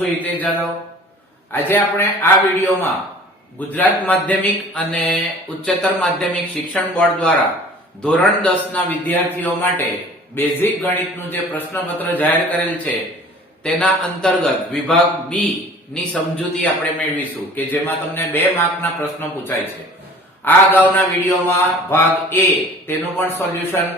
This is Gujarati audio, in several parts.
છું હિતેશ જાદવ। આજે આપણે આ વિડીયોમાં ગુજરાત માધ્યમિક અને ઉચ્ચતર માધ્યમિક શિક્ષણ બોર્ડ દ્વારા ધોરણ 10 ના વિદ્યાર્થીઓ માટે બેઝિક ગણિતનું જે પ્રશ્નપત્ર જાહેર કરેલ છે તેના અંતર્ગત વિભાગ બી ની સમજૂતી આપણે મેળવીશું કે જેમાં તમને 2 માર્કના પ્રશ્નો પૂછાય છે। આ અગાઉના વિડીયોમાં ભાગ એ તેનું પણ સોલ્યુશન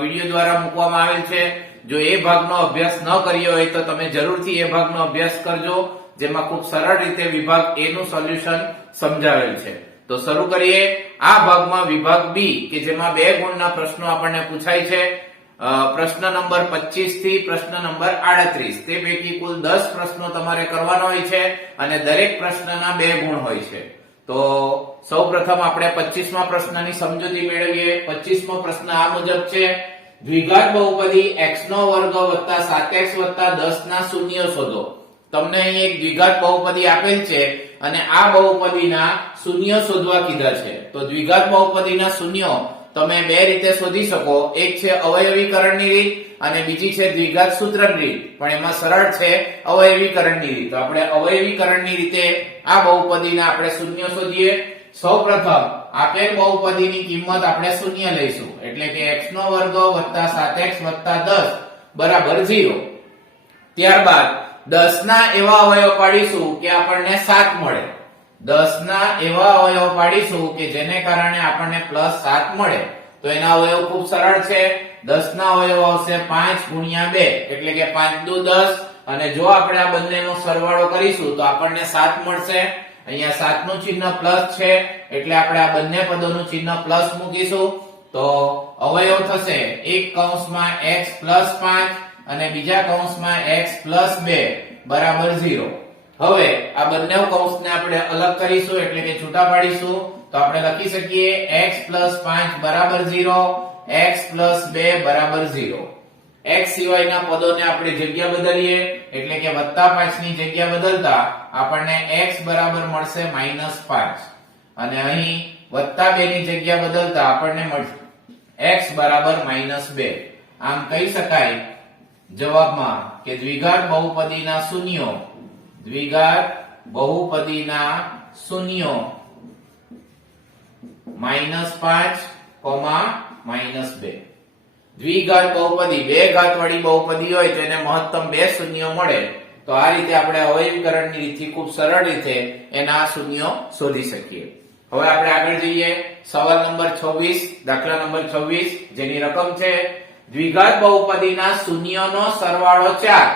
વિડીયો દ્વારા મૂકવામાં આવેલ છે। જો એ ભાગનો અભ્યાસ ન કર્યો હોય તો તમે જરૂરથી એ ભાગનો અભ્યાસ કરજો, જેમાં ખૂબ સરળ રીતે વિભાગ એ નું સોલ્યુશન સમજાવેલ છે। તો શરૂ કરીએ। આ ભાગમાં વિભાગ બી કે જેમાં 2 ગુણના પ્રશ્નો આપણને પૂછાય છે। પ્રશ્ન નંબર 25 થી પ્રશ્ન નંબર 38 તે પૈકી કુલ 10 પ્રશ્નો તમારે કરવાનો હોય છે અને દરેક પ્રશ્નના 2 ગુણ હોય છે। તો સૌપ્રથમ આપણે 25મા પ્રશ્નની સમજૂતી મેળવીએ। 25મો પ્રશ્ન આ મુજબ છે, દ્વિઘાત બહુપદી x નો વર્ગ વત્તા 7x વત્તા 10 ના શૂન્ય શોધો। તમને અહીં એક દ્વિઘાત બહુપદી આપેલ છે અને આ બહુપદીના શૂન્ય શોધવા કીધા છે। તો દ્વિઘાત બહુપદીના શૂન્ય તમે 2 રીતે શોધી શકો, એક છે અવયવીકરણની રીત અને બીજી છે દ્વિઘાત સૂત્રની રીત, પણ એમાં સરળ છે અવયવીકરણની રીત। તો આપણે અવયવીકરણની રીતે આ બહુપદીના આપણે શૂન્ય શોધીએ। સૌપ્રથમ આપેલ બહુપદીની કિંમત આપણે શૂન્ય લઈશું, એટલે કે x નો વર્ગ વત્તા 7x વત્તા 10 બરાબર 0। ત્યારબાદ 10 ના એવા અવયવ પાડીશું કે આપણને 7 મળે। 10 ના એવા અવયવ પાડીશું કે જેને કારણે આપણને +7 મળે। તો એના અવયવ ખૂબ સરળ છે। 10 ના અવયવ આવશે 5 ગુણ્યા 2 એટલે કે 5 દુ 10, અને જો આપણે આ બંનેનો સરવાળો કરીશું તો આપણને 7 મળશે। અહીંયા 7 નું ચિહ્ન પ્લસ છે એટલે આપણે આ બંને પદોનું ચિહ્ન પ્લસ મૂકીશું। તો અવયવ થશે એક કૌંસમાં x + 5 અને બીજા કૌંસમાં x + 2 બરાબર 0। હવે આ બંને કૌંસને આપણે અલગ કરીશું એટલે કે છૂટા પાડીશું। તો આપણે લખી શકીએ x + 5 બરાબર 0, x + 2 બરાબર 0। x સિવાયના પદોને આપણે જગ્યા બદલીએ એટલે કે +5 ની જગ્યા બદલતા આપણને x બરાબર મળશે -5 અને અહીં +2 ની જગ્યા બદલતા આપણને મળશે x બરાબર -2। આમ કહી શકાય જવાબમાં કે દ્વિઘાત બહુપદીના શૂન્યો -5 -2। દ્વિઘાત બહુપદી 2 ઘાત વાળી બહુપદી હોય તો એને મહત્તમ 2 શૂન્યો મળે। તો આ રીતે આપણે અવયવીકરણની રીતથી ખૂબ સરળ રીતે એના શૂન્યો શોધી શકીએ। હવે આપણે આગળ જઈએ। સવાલ નંબર 26, દાખલા નંબર 26, જેની રકમ છે દ્વિઘાત બહુપદીના શૂન્યનો સરવાળો 4।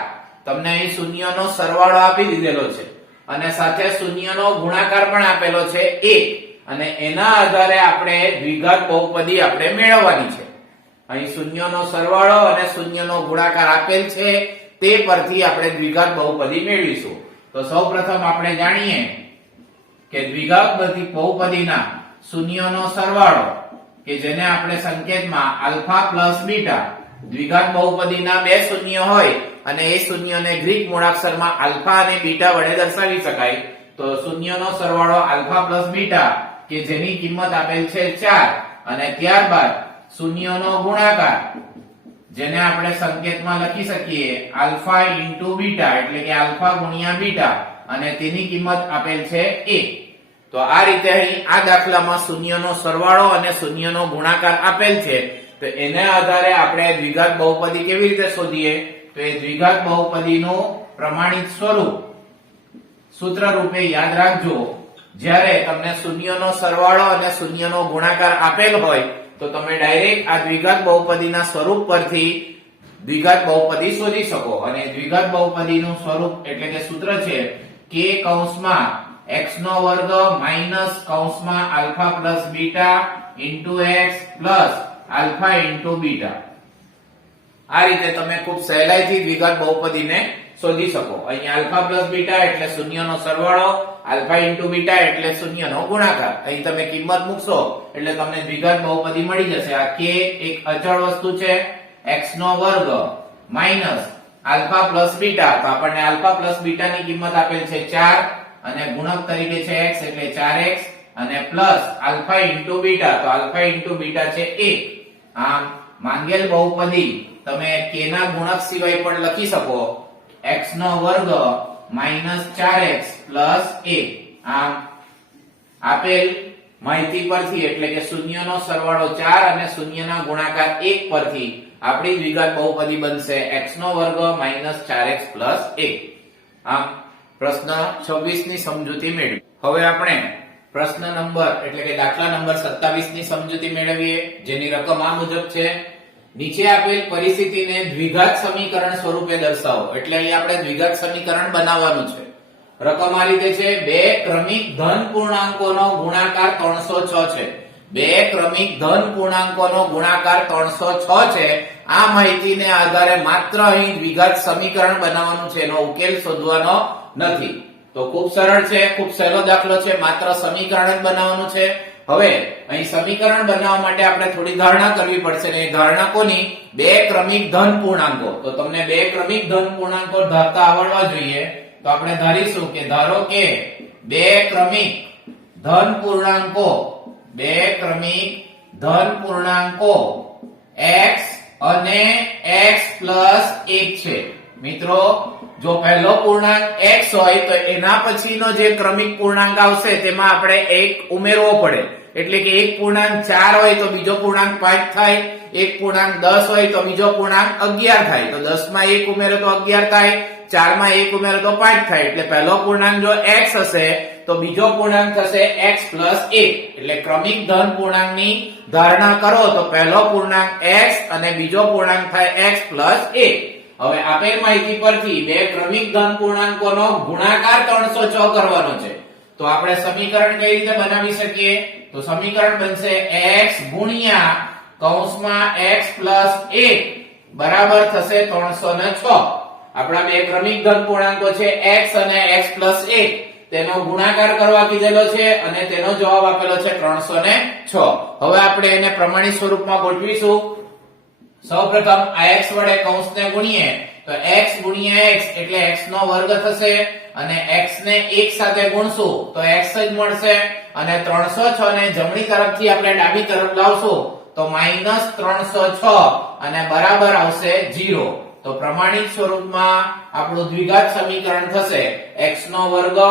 તમને અહીં શૂન્યનો સરવાળો આપી દીધેલો છે અને સાથે શૂન્યનો ગુણાકાર પણ આપેલો છે 1, અને એના આધારે આપણે દ્વિઘાત બહુપદી આપણે મેળવવાની છે। અહીં શૂન્યનો સરવાળો અને શૂન્યનો ગુણાકાર આપેલ છે, તે પરથી આપણે દ્વિઘાત બહુપદી મેળવીશું। તો સૌપ્રથમ આપણે જાણીએ કે દ્વિઘાત બહુપદીના શૂન્યનો સરવાળો કે જેને આપણે સંકેતમાં આલ્ફા પ્લસ બીટા, દ્વિઘાત બહુપદીના 2 શૂન્ય હોય અને એ શૂન્યને ગ્રીક મૂળાક્ષરમાં આલ્ફા અને બીટા વડે દર્શાવી શકાય। તો શૂન્યનો સરવાળો આલ્ફા પ્લસ બીટા કે જેની કિંમત આપેલ છે 4, અને ત્યારબાદ શૂન્યનો ગુણાકાર જેને આપણે સંકેતમાં લખી શકીએ આલ્ફા ઇન્ટુ બીટા એટલે કે આલ્ફા ગુણ્યા બીટા, અને તેની કિંમત આપેલ છે 1। તો આ રીતે અહીં આ દાખલામાં શૂન્યનો સરવાળો અને શૂન્યનો ગુણાકાર આપેલ છે। તો એના આધારે આપણે દ્વિઘાત બહુપદી કેવી રીતે શોધીએ? તો એ દ્વિઘાત બહુપદીનું પ્રમાણિત સ્વરૂપ સૂત્ર રૂપે યાદ રાખજો। જ્યારે તમને શૂન્યનો સરવાળો અને શૂન્યનો ગુણાકાર આપેલ હોય તો તમે ડાયરેક્ટ આ દ્વિઘાત બહુપદીના સ્વરૂપ પરથી દ્વિઘાત બહુપદી શોધી શકો। અને દ્વિઘાત બહુપદીનું સ્વરૂપ એટલે કે સૂત્ર છે k કૌંસમાં x નો વર્ગ માઈનસ કૌંસમાં alpha plus beta into x plus alpha into beta. આ રીતે તમે ખૂબ સહેલાઈથી દ્વિઘાત બહુપદીને શોધી શકો। અહીં આલ્ફા પ્લસ બીટા એટલે શૂન્યનો સરવાળો, આલ્ફા ઇન્ટુ બીટા એટલે શૂન્યનો ગુણાકાર। અહીં તમે કિંમત મૂકશો એટલે તમને દ્વિઘાત બહુપદી મળી જશે। આ k એક અચળ વસ્તુ છે, x નો વર્ગ માઈનસ આલ્ફા પ્લસ બીટા, તો આપણને આલ્ફા પ્લસ બીટા ની કિંમત આપેલ છે 4 અને ગુણક તરીકે છે x એટલે 4x, અને પ્લસ આલ્ફા ઇન્ટુ બીટા, તો આલ્ફા ઇન્ટુ બીટા છે 1। આમ માંગેલ બહુપદી તમે k ના ગુણક સિવાય પણ લખી શકો x નો વર્ગ -4x + 1 આમ આપેલ માહિતી પરથી એટલે કે શૂન્યનો સરવાળો 4 અને શૂન્યના ગુણાકાર 1 પરથી આપણી દ્વિઘાત બહુપદી બનશે x2 -4x + 1. આમ પ્રશ્ન 26 ની સમજૂતી મેળવી. હવે આપણે પ્રશ્ન નંબર એટલે કે દાખલા નંબર 27 ની સમજૂતી મેળવીએ, જેની રકમ આ મુજબ છે. નીચે આપેલ પરિસ્થિતિને દ્વિઘાત સમીકરણ સ્વરૂપે દર્શાવો. એટલે અહીં આપણે દ્વિઘાત સમીકરણ બનાવવાનું છે. રકમ આ રીતે છે: બે ક્રમિક ધન પૂર્ણાંકોનો ગુણાકાર 306 છે. બે ક્રમિક ધન પૂર્ણાંકોનો ગુણાકાર 306 છે. આ માહિતીને આધારે માત્ર અહીં દ્વિઘાત સમીકરણ બનાવવાનું છે, એનો ઉકેલ શોધવાનો નથી. તો ખૂબ સરળ છે, ખૂબ સહેલો દાખલો છે, માત્ર સમીકરણ જ બનાવવાનું છે. હવે અહીં સમીકરણ બનાવવા માટે આપણે થોડી ધારણા કરવી પડશે ને એ ધારણા કોની? બે ક્રમિક ધન પૂર્ણાંકો. તો તમને બે ક્રમિક ધન પૂર્ણાંકો ધારતા આવડવા જોઈએ. તો આપણે ધારીશું કે ધારો કે બે ક્રમિક ધન પૂર્ણાંકો x અને x + 1 છે. મિત્રો જો પહેલો પૂર્ણાંક x હોય તો એના પછીનો જે ક્રમિક પૂર્ણાંક આવશે તેમાં આપણે 1 ઉમેરવો પડે. એટલે કે એક પૂર્ણાંક 4 હોય તો બીજો પૂર્ણાંક 5 થાય, એક પૂર્ણાંક 10 હોય તો બીજો પૂર્ણાંક 11 થાય. તો 10 માં 1 ઉમેરો તો 11 થાય, 4 માં 1 ઉમેરો તો 5 થાય. એટલે પહેલો પૂર્ણાંક જો x હશે તો બીજો પૂર્ણાંક થશે x + 1. એટલે ક્રમિક ધન પૂર્ણાંકની ધારણા કરો તો પહેલો પૂર્ણાંક x અને બીજો પૂર્ણાંક થાય x + 1. હવે આપેલ માહિતી પરથી બે ક્રમિક ધન પૂર્ણાંકોનો ગુણાકાર 306 કરવાનો છે. તો આપણે સમીકરણ કઈ રીતે બનાવી શકીએ? તો સમીકરણ બનશે x ગુણ્યા x + 1 બરાબર થશે 306. આપણા બે ક્રમિક ધન પૂર્ણાંકો છે x અને x + 1, તેનો ગુણાકાર કરવા કીધેલો છે અને તેનો જવાબ આપેલો છે 306. હવે આપણે એને પ્રમાણિત સ્વરૂપમાં ગોઠવીશું. સૌપ્રથમ આ x વડે કૌંસને ગુણીએ તો x ગુણ્યા x એટલે x નો વર્ગ થશે અને x ને 1 સાથે ગુણશું તો x જ મળશે અને 306 ને જમણી તરફથી આપણે ડાબી તરફ લાવશું તો -306 અને બરાબર આવશે 0. તો પ્રમાણિત સ્વરૂપમાં આપણું દ્વિઘાત સમીકરણ થશે x2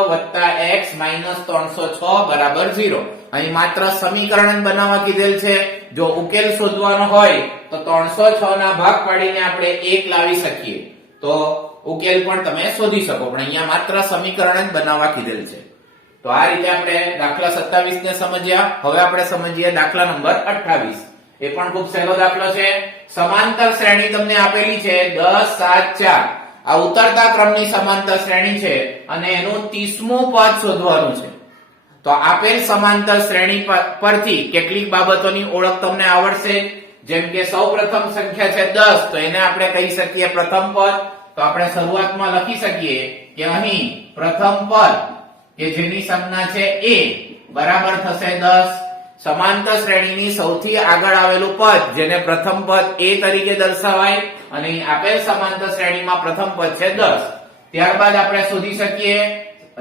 + x -306 બરાબર 0. અહીં માત્ર સમીકરણ જ બનાવવા કીધેલ છે. જો ઉકેલ શોધવાનો હોય તો 306 ના ભાગ પાડીને આપણે 1 લાવી શકીએ તો ઉકેલ પણ તમે શોધી શકો, પણ અહીંયા માત્ર સમીકરણ જ બનાવવા કીધેલ છે. તો આ રીતે આપણે દાખલા 27 ને સમજ્યા. હવે આપણે સમજીએ દાખલા નંબર 28. એ પણ ખૂબ સહેલો દાખલો છે. સમાંતર શ્રેણી તમને આપેલી છે 10 7 4. આ ઉતરતા ક્રમની સમાંતર શ્રેણી છે અને એનું 30મું પદ શોધવાનું છે. તો આપેલ સમાંતર શ્રેણી પરથી કેટલીક બાબતોની ઓળખ તમને આવડશે. જેમ કે સૌપ્રથમ સંખ્યા છે 10, તો એને આપણે કહી શકીએ પ્રથમ પદ. તો આપણે શરૂઆતમાં લખી શકીએ કે અહીં પ્રથમ પદ કે જેની સંજ્ઞા છે a બરાબર થશે 10. સમાંતર શ્રેણીની સૌથી આગળ આવેલું પદ જેને પ્રથમ પદ a તરીકે દર્શાવાય અને આપેલ સમાંતર શ્રેણીમાં પ્રથમ પદ છે 10. ત્યારબાદ આપણે શોધી શકીએ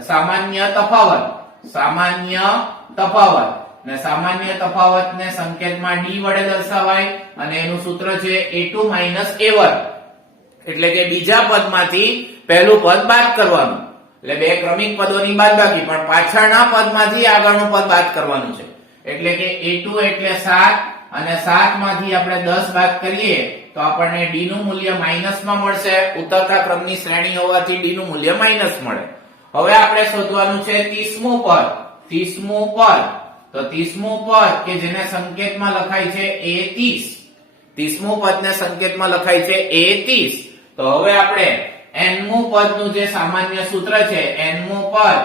સામાન્ય તફાવત. ને સામાન્ય તફાવતને સંકેતમાં d વડે દર્શાવાય અને એનું સૂત્ર છે a2 - a1. એટલે કે બીજા પદમાંથી પહેલું પદ બાદ કરવાનું. એટલે બે ક્રમિક પદોની બાદબાકી, પણ પાછળના પદમાંથી આગળનું પદ બાદ કરવાનું છે. એટલે કે a2 એટલે 7 અને 7 માંથી આપણે 10 બાદ કરીએ તો આપણને d નું મૂલ્ય માઈનસમાં મળશે. ઉતરતા ક્રમની શ્રેણી હોવાથી d નું મૂલ્ય માઈનસ મળે. હવે આપણે શોધવાનું છે 30મું પદ. 30મું પદ, તો 30મું પદ કે જેને સંકેતમાં લખાય છે a30. 30મું પદને સંકેતમાં લખાય છે a30. તો હવે આપણે nમું પદનું જે સામાન્ય સૂત્ર છે nમું પદ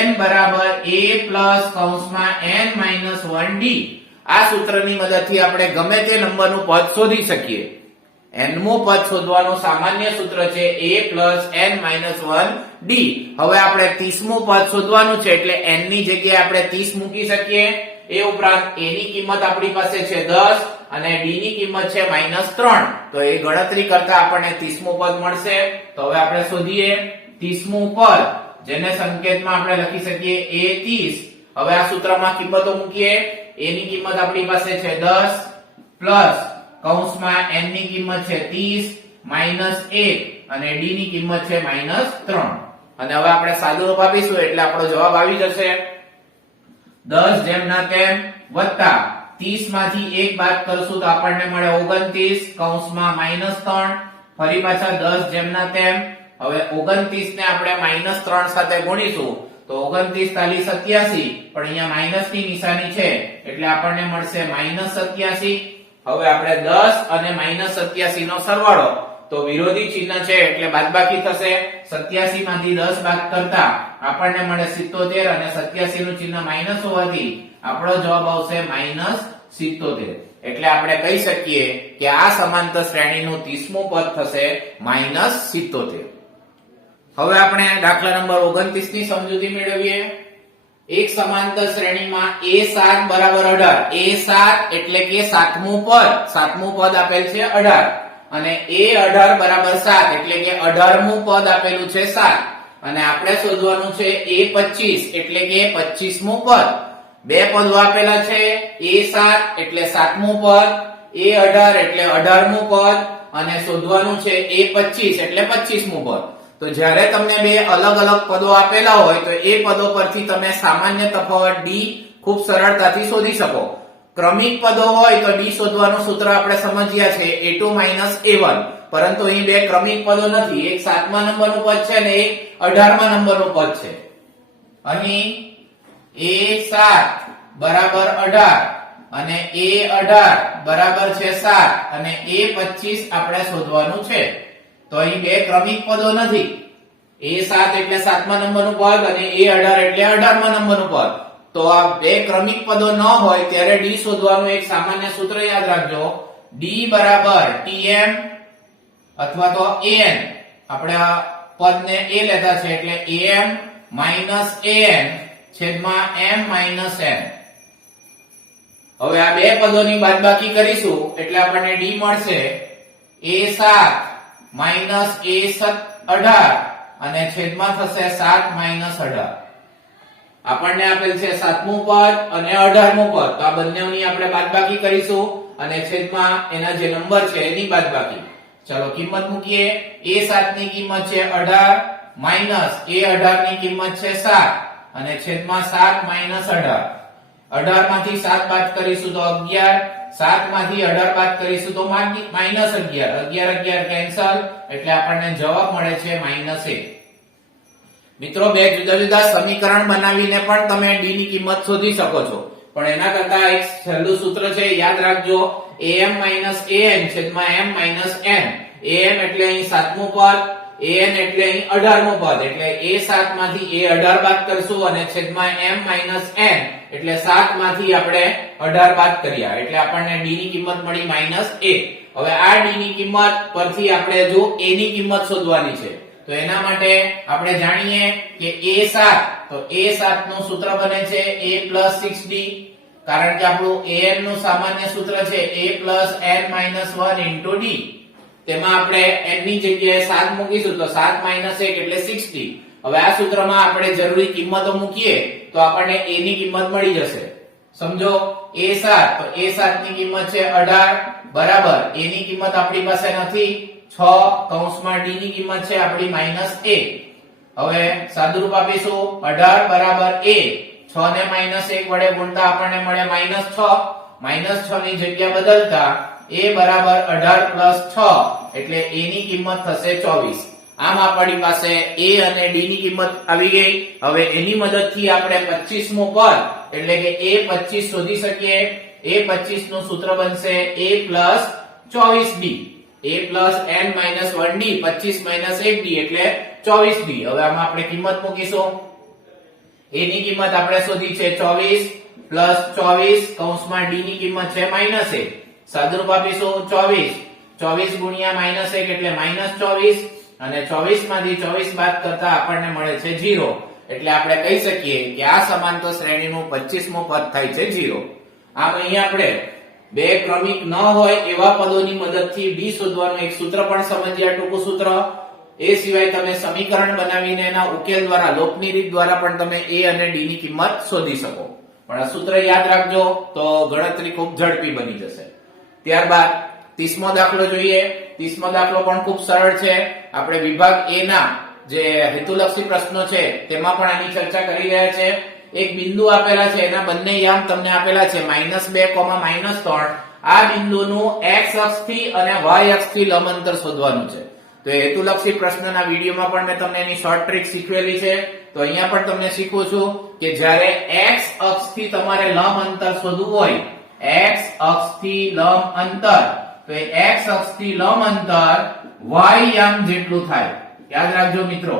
an બરાબર a + n - 1d. આ સૂત્રની મદદથી આપણે ગમે તે નંબરનું પદ શોધી શકીએ. nમું પદ શોધવાનું સામાન્ય સૂત્ર છે a + n - 1d. હવે આપણે 30મું પદ શોધવાનું છે એટલે n ની જગ્યાએ આપણે 30 મૂકી શકીએ. એ ઉપરાંત a ની કિંમત આપણી પાસે છે 10 અને d ની કિંમત છે -3. તો એ ગણતરી કરતા આપણને 30મું પદ મળશે. તો હવે આપણે શોધીએ 30મું પદ જેને સંકેતમાં આપણે લખી શકીએ a30. હવે આ સૂત્રમાં કિંમતો મૂકીએ. a ની કિંમત આપણી પાસે છે 10 પ્લસ કૌંસમાં n ની કિંમત છે 30 -1 અને d ની કિંમત છે -3. અને હવે આપણે સાદું રૂપ આપીશું એટલે આપણો જવાબ આવી જશે 10 જેમના તેમ વત્તા 30 માંથી 1 બાદ કરશું તો આપણને મળે 29 કૌંસમાં -3 ફરી પાછા 10 જેમના તેમ હવે 29 ને આપણે -3 સાથે ગુણીશું તો 29 તાલી 87 પણ અહીંયા માઈનસ ની નિશાની છે એટલે આપણને મળશે -87 હવે આપણે 10 અને -87 નો સરવાળો તો વિરોધી ચિહ્ન છે એટલે બાદબાકી થશે 87 માંથી 10 બાદ કરતા આપણને મળે 77 અને 87 નું ચિહ્ન માઈનસ હોવાથી આપણો જવાબ આવશે -77 એટલે આપણે કહી શકીએ કે આ સમાંતર શ્રેણીનું 30મું પદ થશે -77 હવે આપણે દાખલા નંબર 29 ની સમજૂતી મેળવીએ એક સમાંતર શ્રેણીમાં a7 બરાબર 18 a7 એટલે કે સાતમું પદ આપેલ છે 18 અને a18 બરાબર 7 એટલે કે 18મું પદ આપેલું છે 7 અને આપણે શોધવાનું છે a25 એટલે કે 25મું પદ બે પદો આપેલા છે a7 એટલે 7મું પદ a18 એટલે 18મું પદ અને શોધવાનું છે a25 એટલે 25મું પદ તો જ્યારે તમને બે અલગ અલગ પદો આપેલા હોય તો એ પદો પરથી તમે સામાન્ય તફાવત d ખૂબ સરળતાથી શોધી શકો ક્રમિક પદો હોય તો d શોધવાનું સૂત્ર આપણે સમજ્યા છે a2 a1 પરંતુ અહીં બે ક્રમિક પદો નથી એક 7મા નંબરનું પદ છે અને એક 18મા નંબરનું પદ છે અહીં a7 બરાબર 18 અને a18 બરાબર છે 7 અને a25 આપણે શોધવાનું છે તો અહીં બે ક્રમિક પદો નથી a7 એટલે 7મા નંબરનું પદ અને a18 એટલે 18મા નંબરનું પદ તો આ બે ક્રમિક પદો ન હોય ત્યારે d શોધવાનું એક સામાન્ય સૂત્ર યાદ રાખજો d બરાબર tm અથવા તો an આપણે આ પદને a લેતા છે એટલે am an છેદમાં m n હવે આ બે પદોની બાદબાકી કરીશું એટલે આપણને d મળશે a7 a18 અને છેદમાં થશે 7 18 આપણને આપેલ છે 7મું પદ અને 18મું પદ તો આ બંનેની આપણે બાદબાકી કરીશું અને છેદમાં એના જે નંબર છે એની બાદબાકી ચલો કિંમત મૂકીએ a7 ની કિંમત છે 18 માઈનસ a18 ની કિંમત છે 7 અને છેદમાં 7 18 18 માંથી 7 બાદ કરીશું તો 11 7 માંથી 18 બાદ કરીશું તો -11 11 કેન્સલ એટલે આપણને જવાબ મળે છે -1 મિત્રો બે જુદા જુદા સમીકરણ બનાવીને પણ તમે d ની કિંમત શોધી શકો છો પણ એના કરતા એક છેલ્લું સૂત્ર છે યાદ રાખજો am an છેદમાં m n am એટલે અહીં 7મું પદ an એટલે અહીં 18મું પદ એટલે a7 માંથી a18 બાદ કરશું અને છેદમાં m n એટલે 7 માંથી આપણે 18 બાદ કર્યા એટલે આપણને d ની કિંમત મળી -1 હવે આ d ની કિંમત પરથી આપણે જો a ની કિંમત શોધવાની છે તો એના માટે આપણે જાણીએ કે a7 તો a7 નું સૂત્ર બને છે a 6d કારણ કે આપણું an નું સામાન્ય સૂત્ર છે a n 1 d તેમાં આપણે n ની જગ્યાએ 7 મૂકીશું તો 7 1 એટલે 6d હવે આ સૂત્રમાં આપણે જરૂરી કિંમતો મૂકીએ તો આપણને a ની કિંમત મળી જશે સમજો a7 તો a7 ની કિંમત છે 18 બરાબર a ની કિંમત આપણી પાસે નથી 6 કૌંસમાં d ની કિંમત છે આપણી -1 હવે સાદુરૂપ આપીશું 18 બરાબર a 6 ને -1 વડે ગુણતા આપણને મળે -6 -6 ની જગ્યા બદલતા a બરાબર 18 6 એટલે a ની કિંમત થશે 24 આમ આપણી પાસે a અને d ની કિંમત આવી ગઈ હવે એની મદદથી આપણે 25મું પદ એટલે કે a25 શોધી શકીએ a25 નું સૂત્ર બનશે a 24d a n 1d 25 1d એટલે 24d હવે આમાં આપણે કિંમત મૂકીશું a ની કિંમત આપણે શોધી છે 24 24 કૌંસમાં d ની કિંમત છે -1 સાદુરૂપ આપીશું 24 ગુણ્યા -1 એટલે -24 અને 24 માંથી 24 બાદ કરતા આપણને મળે છે 0 એટલે આપણે કહી શકીએ કે આ સમાંતર શ્રેણીનું 25મું પદ થાય છે 0 આમ અહીં આપણે બે ક્રમિક ન હોય એવા પદોની મદદથી d શોધવાનું એક સૂત્ર પણ સમજ્યા ટૂંકું સૂત્ર એ સિવાય તમે સમીકરણ બનાવીને એના ઉકેલ દ્વારા લોપની રીત દ્વારા પણ તમે a અને d ની કિંમત શોધી શકો પણ આ સૂત્ર યાદ રાખજો તો ગણતરી ખૂબ ઝડપી બની જશે ત્યારબાદ 30મો દાખલો જોઈએ 30મો દાખલો પણ ખૂબ સરળ છે આપણે વિભાગ a ના જે હેતુલક્ષી પ્રશ્નો છે તેમાં પણ આની ચર્ચા કરી રહ્યા છે. એક બિંદુ આપેલા છે, એના બંને યામ તમને આપેલા છે -2, -3. આ બિંદુનું x અક્ષથી અને y અક્ષથી લંબ અંતર શોધવાનું છે. તો એ હેતુલક્ષી પ્રશ્નના વિડીયોમાં પણ મેં તમને એની શોર્ટ ટ્રીક શીખવેલી છે. તો અહીંયા પણ તમને શીખવું છું કે જ્યારે x અક્ષથી તમારે લંબ અંતર શોધવું હોય, x અક્ષથી લંબ અંતર, તો એ x અક્ષથી લંબ અંતર y યામ જેટલું થાય. યાદ રાખજો મિત્રો,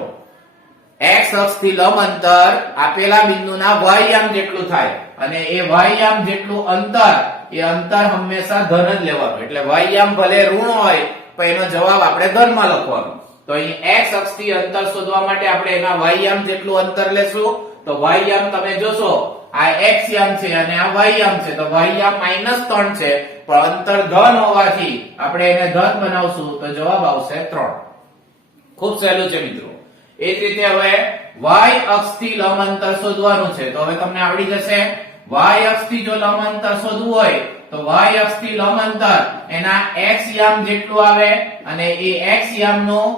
x અક્ષથી લંબ અંતર આપેલા બિંદુના y યામ જેટલું થાય અને એ y યામ જેટલું અંતર, એ અંતર હંમેશા ધન જ લેવાનું. એટલે y યામ ભલે ઋણ હોય પણ એનો જવાબ આપણે ધનમાં લખવાનો. તો અહીં x અક્ષથી અંતર શોધવા માટે આપણે એના y યામ જેટલું અંતર લેશું. તો y યામ તમે જોશો, આ x યામ છે અને આ y યામ છે. તો y યામ -3 છે, પણ અંતર ધન હોવાથી આપણે એને ધન બનાવશું તો જવાબ આવશે 3. ખૂબ સહેલું છે મિત્રો. એ જ રીતે હવે y અક્ષથી લંબ અંતર શોધવાનું છે. તો હવે તમને આવડી જશે. y અક્ષથી જો લંબ અંતર શોધવું હોય તો y અક્ષથી લંબ અંતર એના x યામ જેટલું આવે અને એ x યામનું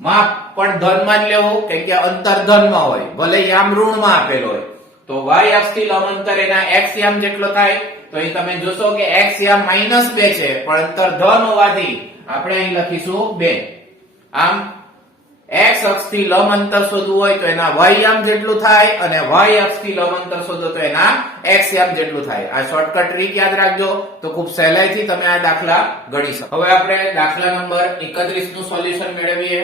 માપ પણ ધનમાં જ લેવું, કેમ કે અંતર ધનમાં હોય, ભલે યામ ઋણમાં આપેલો હોય. તો y અક્ષથી લંબ અંતર એના x યામ જેટલો થાય. તો અહીં તમે જોશો કે x યામ -2 છે, પણ અંતર ધન હોવાથી આપણે અહીં લખીશું 2. આમ x અક્ષથી લંબ અંતર શોધવું હોય તો એના y યામ જેટલું થાય અને y અક્ષથી લંબ અંતર શોધો તો એના x યામ જેટલું થાય. આ શોર્ટકટ ટ્રીક યાદ રાખજો તો ખૂબ સહેલાઈથી તમે આ દાખલા ગણી શકો. હવે આપણે દાખલા નંબર 31 નું સોલ્યુશન મેળવીએ.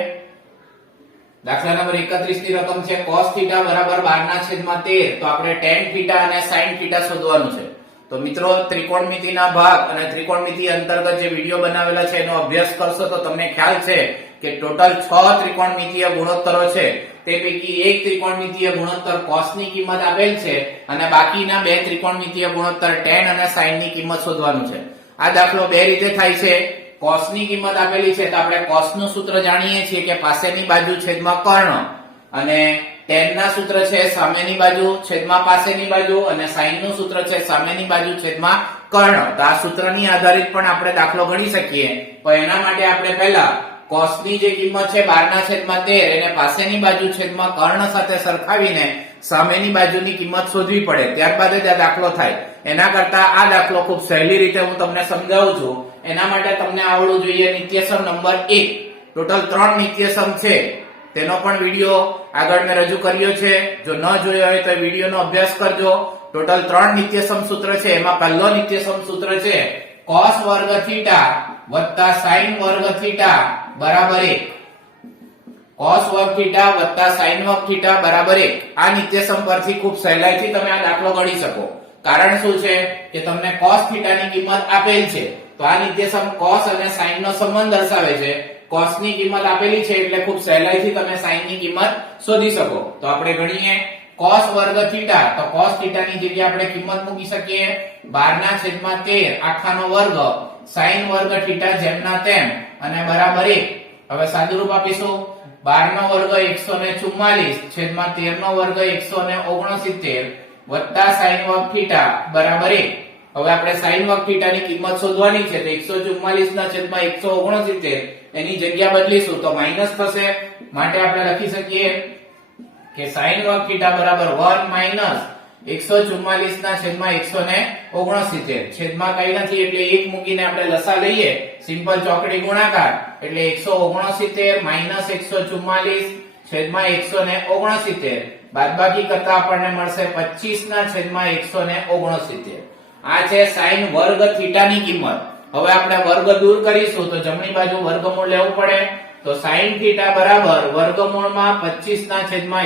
દાખલા નંબર 31 ની રકમ છે cos θ બરાબર 12/13. તો આપણે tan θ અને sin θ શોધવાનું છે. તો મિત્રો, ત્રિકોણમિતિના ભાગ અને ત્રિકોણમિતિ અંતર્ગત જે વિડિયો બનાવેલા છે એનો અભ્યાસ કરશો તો તમને ખ્યાલ છે કે ટોટલ 6 ત્રિકોણમિતિય ગુણોત્તરો છે. તે પૈકી એક ત્રિકોણમિતિય ગુણોત્તર cos ની કિંમત આપેલ છે અને બાકીના બે ત્રિકોણમિતિય ગુણોત્તર tan અને sin ની કિંમત શોધવાનું છે. આ દાખલો બે રીતે થાય છે. cos ની કિંમત આપેલી છે તો આપણે cos નું સૂત્ર જાણીએ છીએ કે પાસેની બાજુ છેદમાં કર્ણ, અને tan ના સૂત્ર છે સામેની બાજુ છેદમાં પાસેની બાજુ, અને sin નું સૂત્ર છે સામેની બાજુ છેદમાં કર્ણ. તો આ સૂત્રની આધારિત પણ આપણે દાખલો ગણી શકીએ. પણ એના માટે આપણે પહેલા cos ની જે કિંમત છે 12/13 એને પાસેની બાજુ છેદમાં કર્ણ સાથે સરખાવીને સામેની બાજુની કિંમત શોધવી પડે, ત્યારબાદ જ આ દાખલો થાય. એના કરતા આ દાખલો ખૂબ સહેલી રીતે હું તમને સમજાવું છું. એના માટે તમને આવડવું જોઈએ નિત્યસમ નંબર 1. ટોટલ 3 નિત્યસમ છે, તેનો પણ વિડિયો આગળ મેં રજૂ કર્યો છે. જો ન જોયો હોય તો વિડિયોનો અભ્યાસ કરજો. ટોટલ 3 નિત્યસમ સૂત્ર છે. એમાં પહેલો નિત્યસમ સૂત્ર છે cos વર્ગ θ વત્તા sin વર્ગ θ બરાબર 1. cos વર્ગ θ વત્તા sin વર્ગ θ બરાબર 1. આ નિત્યસમ પરથી ખૂબ સહેલાઈથી તમે આ દાખલો ગણી શકો. કારણ શું છે કે તમને cos θ ની કિંમત આપેલ છે. તો આ નિત્યસમ cos અને sin નો સંબંધ દર્શાવે છે. cos ની કિંમત આપેલી છે એટલે ખૂબ સહેલાઈથી તમે sin ની કિંમત શોધી શકો. તો આપણે ગણીએ cos વર્ગ θ. તો cos θ ની જગ્યાએ આપણે કિંમત મૂકી શકીએ 12/13 આખાનો વર્ગ sin વર્ગ θ જેમના તેમ અને બરાબર 1. હવે સાદુરૂપ આપીશું 12 નો વર્ગ 144 છેદમાં 13 નો વર્ગ 169 વત્તા sin વર્ગ θ બરાબર 1. હવે આપણે sin વર્ગ θ ની કિંમત શોધવાની છે. તો 144 ના છેદમાં 169 એની જગ્યા બદલીશું તો માઈનસ થશે. માટે આપણે લખી શકીએ કે sin વર્ગ θ બરાબર 1 માઈનસ 144 ના છેદમાં 169 છેદમાં કઈ નથી એટલે 1 મૂકીને આપણે લસા લઈએ, સિમ્પલ ચોકડી ગુણાકાર, એટલે 169 માઈનસ 144 છેદમાં 169 બાદબાકી કરતા આપણને મળશે 25 ના છેદમાં 169. આ છે sin વર્ગ θ ની કિંમત. હવે આપણે વર્ગ દૂર કરીશું તો જમણી બાજુ વર્ગમૂળ લેવું પડે. તો sin θ બરાબર વર્ગમૂળમાં 25 ના છેદમાં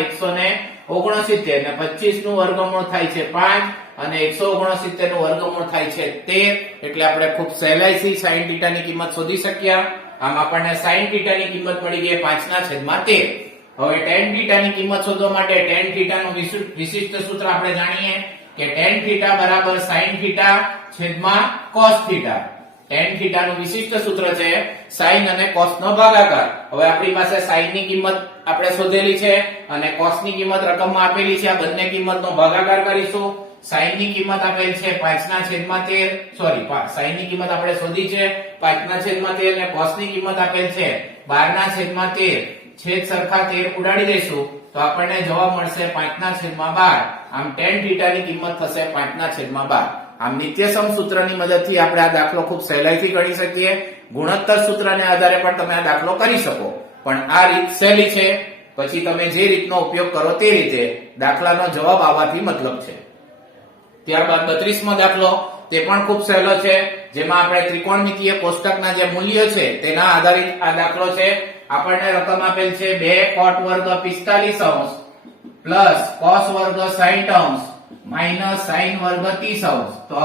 169 અને 25 નું વર્ગમૂળ થાય છે 5 અને 169 નું વર્ગમૂળ થાય છે 13. એટલે આપણે ખૂબ સહેલાઈથી sin θ ની કિંમત શોધી શક્યા. આમ આપણને sin θ ની કિંમત મળી ગઈ 5 ના છેદમાં 13. હવે tan θ ની કિંમત શોધવા માટે tan θ નું વિશિષ્ટ સૂત્ર આપણે જાણીએ કે tan θ બરાબર sin θ છેદમાં cos θ. tan θ નું વિશિષ્ટ સૂત્ર છે sin અને cos નો ભાગાકાર. હવે આપણી પાસે sin ની કિંમત આપણે શોધેલી છે અને cos ની કિંમત રકમમાં આપેલી છે. આ બંને કિંમતનો ભાગાકાર કરીશું. sin ની કિંમત આપેલ છે 5/13, સોરી sin ની કિંમત આપણે શોધી છે 5/13 અને cos ની કિંમત આપેલ છે 12/13 છેદ સરખા 13 ઉડાડી દઈશું તો આપણને જવાબ મળશે 5/12. આમ tan θ ની કિંમત થશે 5/12. આમ નિત્યસમ સૂત્રની મદદથી આપણે આ દાખલો ખૂબ સહેલાઈથી ગણી શકીએ. ગુણોત્તર સૂત્રને આધારે પણ તમે આ દાખલો કરી શકો, પણ આ રીત સહેલી છે. પછી તમે જે રીતનો ઉપયોગ કરો તે રીતે દાખલાનો જવાબ આવવાથી મતલબ છે. ત્યારબાદ 32મો દાખલો, તે પણ ખૂબ સહેલો છે, જેમાં આપણે ત્રિકોણમિતીય કોષ્ટકના જે મૂલ્ય છે તેના આધારિત આ દાખલો છે. આપણને રકમ આપેલ છે 2 cot વર્ગ 45 પ્લસ cos વર્ગ 60 માઇનસ sin વર્ગ 30. તો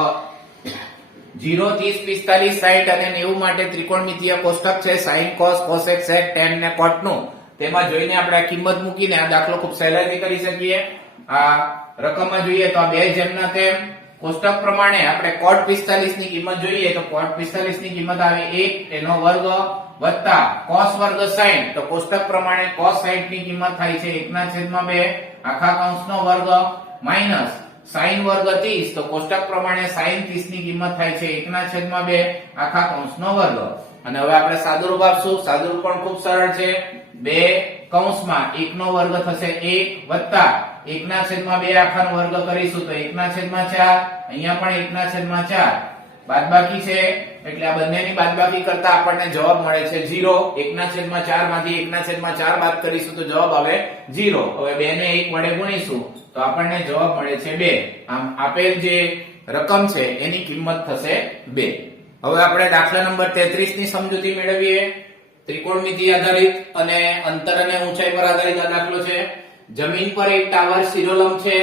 0, 30, 45, 60 અને 90 માટે ત્રિકોણમિતીય કોષ્ટક છે. sin, cos, cosec, sec, tan ને cot નું તેમાં જોઈને આપણે આ કિંમત મૂકીને આ દાખલો ખૂબ સહેલાઈથી કરી શકીએ. આ રકમમાં જોઈએ તો આ 2 જેમના તેમ કોષ્ટક પ્રમાણે આપણે cot 45 ની કિંમત જોઈએ તો cot 45 ની કિંમત આવે 1 તેનો વર્ગ વત્તા cos વર્ગ 60 તો કોષ્ટક પ્રમાણે cos 60 ની કિંમત થાય છે 1/2 આખા કૌંસનો વર્ગ માઈનસ sin વર્ગ 30 તો કોષ્ટક પ્રમાણે sin 30 ની કિંમત થાય છે 1/2 આખા કૌંસનો વર્ગ. અને હવે આપણે સાદુરૂપ આપશું. સાદુરૂપ પણ ખૂબ સરળ છે. 2 કૌંસમાં 1 નો વર્ગ થશે 1 વત્તા 1/2 આખાનો વર્ગ કરીશું તો 1/4. અહીંયા પણ 1/4 બાદબાકી છે એટલે આ બંનેની બાદબાકી કરતા આપણને જવાબ મળે છે 0. 1/4 માંથી 1/4 બાદ કરીશું તો જવાબ આવે 0. હવે 2 ને 1 વડે ગુણીશું તો આપણને જવાબ મળે છે 2. આમ આપેલ જે રકમ છે એની કિંમત થશે 2. હવે આપણે દાખલા નંબર 33 ની સમજૂતી મેળવીએ. ત્રિકોણમિતિ આધારિત અને અંતર અને ઊંચાઈ પર આધારિત આ દાખલો છે. જમીન પર એક ટાવર શિરોલંબ છે.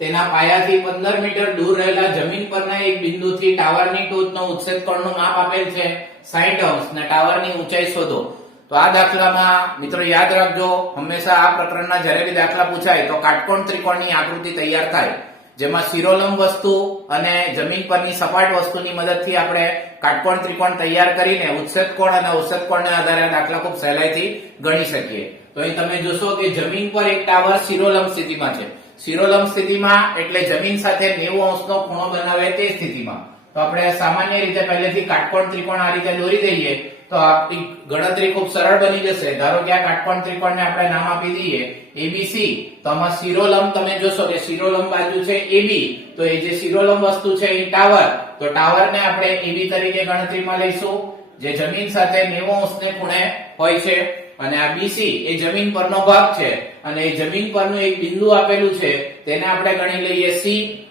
તેના પાયાથી 15 મીટર દૂર રહેલા જમીન પરના એક બિંદુથી ટાવરની ટોચનો ઉચ્છેદ કોણનું માપ આપેલ છે 60° ને ટાવરની ઊંચાઈ શોધો. તો આ દાખલામાં મિત્રો યાદ રાખજો, હંમેશા આ પ્રકરણના જ્યારે બી દાખલા પૂછાય તો કાટકોણ ત્રિકોણની આકૃતિ તૈયાર થાય, જેમાં શિરોલંબ વસ્તુ અને જમીન પરની સપાટ વસ્તુની મદદથી આપણે કાટકોણ ત્રિકોણ તૈયાર કરીને ઉચ્છેદ કોણ અને ઉચ્છેદ કોણના આધારે દાખલા ખૂબ સહેલાઈથી ગણી શકીએ. તો અહીં તમે જોશો કે જમીન પર એક ટાવર શિરોલંબ સ્થિતિમાં છે. શિરોલંબ સ્થિતિમાં એટલે જમીન સાથે 90° નો ખૂણો બનાવે તે સ્થિતિમાં. તો આપણે સામાન્ય રીતે પહેલેથી કાટકોણ ત્રિકોણ આ રીતે દોરી દઈએ તો આપણી ગણતરી ખૂબ સરળ બની જશે. ધારો કે આ કાટકોણ ત્રિકોણને આપણે નામ આપી દઈએ ABC. તો આમાં શિરોલંબ તમે જોશો કે શિરોલંબ બાજુ છે AB, તો એ જે શિરોલંબ વસ્તુ છે એ ટાવર, તો ટાવરને આપણે AB તરીકે ગણતરીમાં લઈશું, જે જમીન સાથે 90° ને ખૂણે હોય છે. અને આ BC એ જમીન પરનો ભાગ છે અને એ જમીન પરનું એક બિંદુ આપેલું છે તેને આપણે ગણી લઈએ C,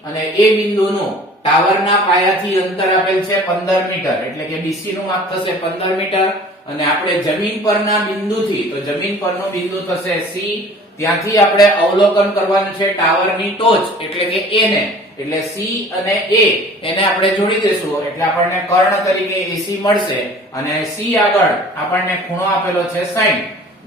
અને એ બિંદુનું ટાવરના પાયાથી અંતર આપેલ છે 15 મીટર, એટલે કે BC નું માપ થશે 15 મીટર. અને આપણે જમીન પરના બિંદુથી, તો જમીન પરનો બિંદુ થશે C, ત્યાંથી આપણે અવલોકન કરવાનું છે ટાવરની ટોચ એટલે કે A ને, એટલે C અને A એને આપણે જોડી દેશું એટલે આપણને કર્ણ તરીકે AC મળશે. અને C આગળ આપણને ખૂણો આપેલો છે 60.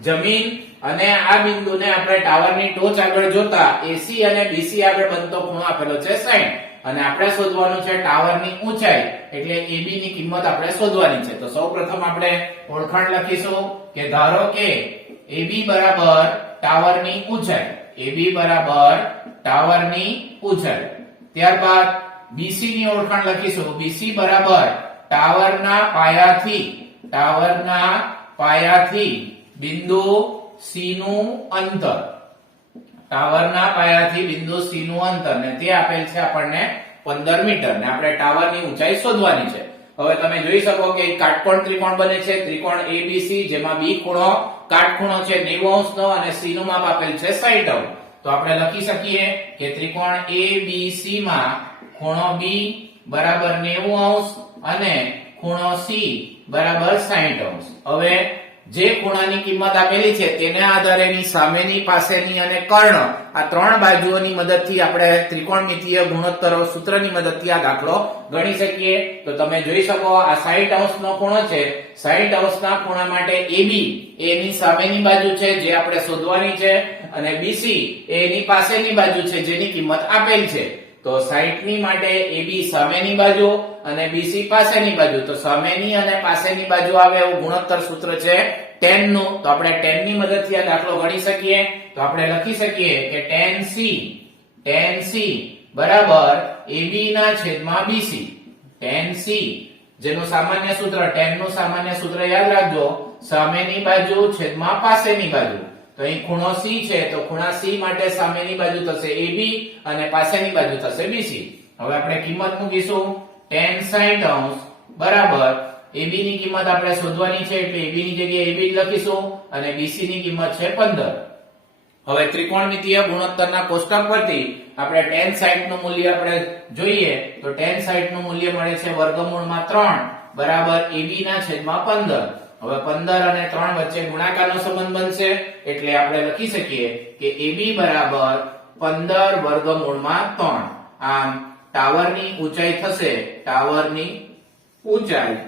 જમીન અને આ બિંદુને આપણે ટાવરની ટોચ આગળ જોતા AC અને BC આગળ બનતો ખૂણો આપેલો છે 60. અને આપણે શોધવાનું છે ટાવરની ઊંચાઈ એટલે AB ની કિંમત આપણે શોધવાની છે. તો સૌપ્રથમ આપણે ઓળખાણ લખીશું કે ધારો કે AB બરાબર ટાવરની ઊંચાઈ, AB બરાબર ટાવરની ઊંચાઈ. ત્યારબાદ BC ની ઓળખાણ લખીશું, BC બરાબર ટાવરના પાયાથી બિંદુ C નું અંતર, ટાવરના પાયાથી બિંદુ C નું અંતર, ને તે આપેલ છે આપણને 15 મીટર, ને આપણે ટાવરની ઊંચાઈ શોધવાની છે. હવે તમે જોઈ શકો કે કાટકોણ ત્રિકોણ બને છે, ત્રિકોણ ABC, જેમાં B ખૂણો કાટખૂણો છે 90° નો અને C નું માપ આપેલ છે 60°. તો આપણે લખી શકીએ કે ત્રિકોણ ABC માં ખૂણો B બરાબર 90° અને ખૂણો C બરાબર 60°. હવે જે ખૂણાની કિંમત આપેલી છે તેના આધારે એની સામેની, પાસેની અને કર્ણ આ ત્રણ બાજુઓની મદદથી આપણે ત્રિકોણમિતીય ગુણોત્તર સૂત્રની મદદથી આ દાખલો ગણી શકીએ. તો તમે જોઈ શકો આ 60° નો ખૂણો છે. 60° ના ખૂણા માટે AB એની સામેની બાજુ છે જે આપણે શોધવાની છે, અને BC એની પાસેની બાજુ છે જેની કિંમત આપેલ છે. તો 60 ની માટે AB સામેની બાજુ અને BC પાસેની બાજુ. તો સામેની અને પાસેની બાજુ આવે એવું ગુણોત્તર સૂત્ર છે tan નું. તો આપણે tan ની મદદથી આ દાખલો ગણી શકીએ. તો આપણે લખી શકીએ કે tan C બરાબર AB ના છેદમાં BC. tan C જેનું સામાન્ય સૂત્ર, tan નું સામાન્ય સૂત્ર યાદ રાખજો, સામેની બાજુ છેદમાં પાસેની બાજુ. તો અહીં ખૂણો C છે તો ખૂણા C માટે સામેની બાજુ થશે AB અને પાસેની બાજુ થશે BC. હવે આપણે કિંમત મૂકીશું tan 60° બરાબર AB ની કિંમત આપણે શોધવાની છે એટલે AB ની જગ્યાએ AB જ લખીશું અને BC ની કિંમત છે 15. હવે ત્રિકોણમિતીય ગુણોત્તરના કોષ્ટક પરથી આપણે tan 60 નું મૂલ્ય આપણે જોઈએ તો tan 60 નું મૂલ્ય મળે છે વર્ગમૂળમાં 3 બરાબર AB ના છેદમાં 15. હવે 15 અને 3 વચ્ચે ગુણાકારનો સંબંધ બનશે એટલે આપણે લખી શકીએ કે AB બરાબર 15 વર્ગમૂળમાં 3. આમ ટાવરની ઊંચાઈ થશે ટાવરની ઊંચાઈ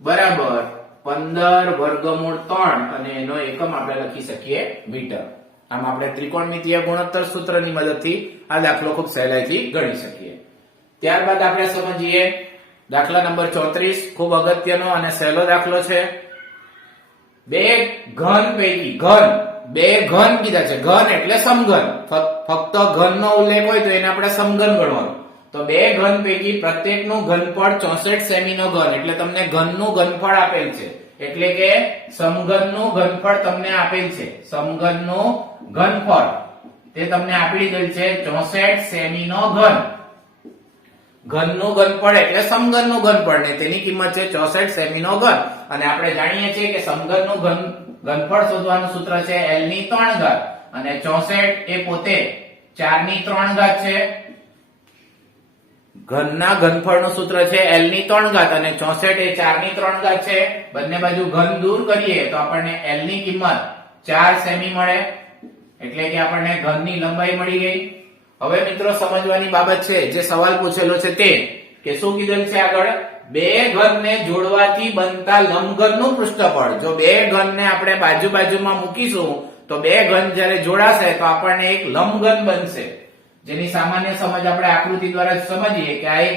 બરાબર 15 વર્ગમૂળ 3 અને એનો એકમ આપણે લખી શકીએ મીટર. આમ આપણે ત્રિકોણમિતીય ગુણોત્તર સૂત્રની મદદથી આ દાખલો ખૂબ સહેલાઈથી ગણી શકીએ. ત્યારબાદ આપણે સમજીએ દાખલા નંબર 34 ખૂબ અગત્યનો અને સહેલો દાખલો છે. બે ઘન પૈકી બે ઘન કીધા છે. ઘન એટલે સમઘન. ફક્ત ઘનનો ઉલ્લેખ હોય તો એને આપણે સમઘન ગણવાનું. તો બે ઘન પૈકી પ્રત્યેકનું ઘનફળ 64 સેમીનો ઘન એટલે તમને ઘનનું ઘનફળ આપેલ છે એટલે કે સમઘનનું ઘનફળ તમને આપેલ છે. સમઘનનું ઘનફળ તે તમને આપી દીધેલ છે 64 સેમીનો ઘન. ઘનનું ઘનફળ એટલે સમઘનનું ઘનફળ ને તેની કિંમત છે 64 સેમીનો ઘન. અને આપણે જાણીએ છીએ કે સમઘનનું ઘનફળ શોધવાનું સૂત્ર છે L ની 3 ઘાત અને 64 એ પોતે 4 ની 3 ઘાત છે. ઘનના ઘનફળનું સૂત્ર છે L ની 3 ઘાત અને 64 એ 4 ની 3 ઘાત છે. બંને બાજુ ઘન દૂર કરીએ તો આપણને L ની કિંમત 4 સેમી મળે એટલે કે આપણને ઘનની લંબાઈ મળી ગઈ. હવે મિત્રો સમજવાની બાબત છે જે સવાલ પૂછેલો છે તે કે શું કીધેલ છે આગળ બે ઘનને જોડવાથી બનતા લંબઘનનું પૃષ્ઠફળ. જો બે ઘનને આપણે બાજુમાં મૂકીશું તો બે ઘન જ્યારે જોડાશે તો આપણને એક લંબઘન બનશે. જેની સામાન્ય સમજ આપણે આકૃતિ દ્વારા સમજીએ કે આ એક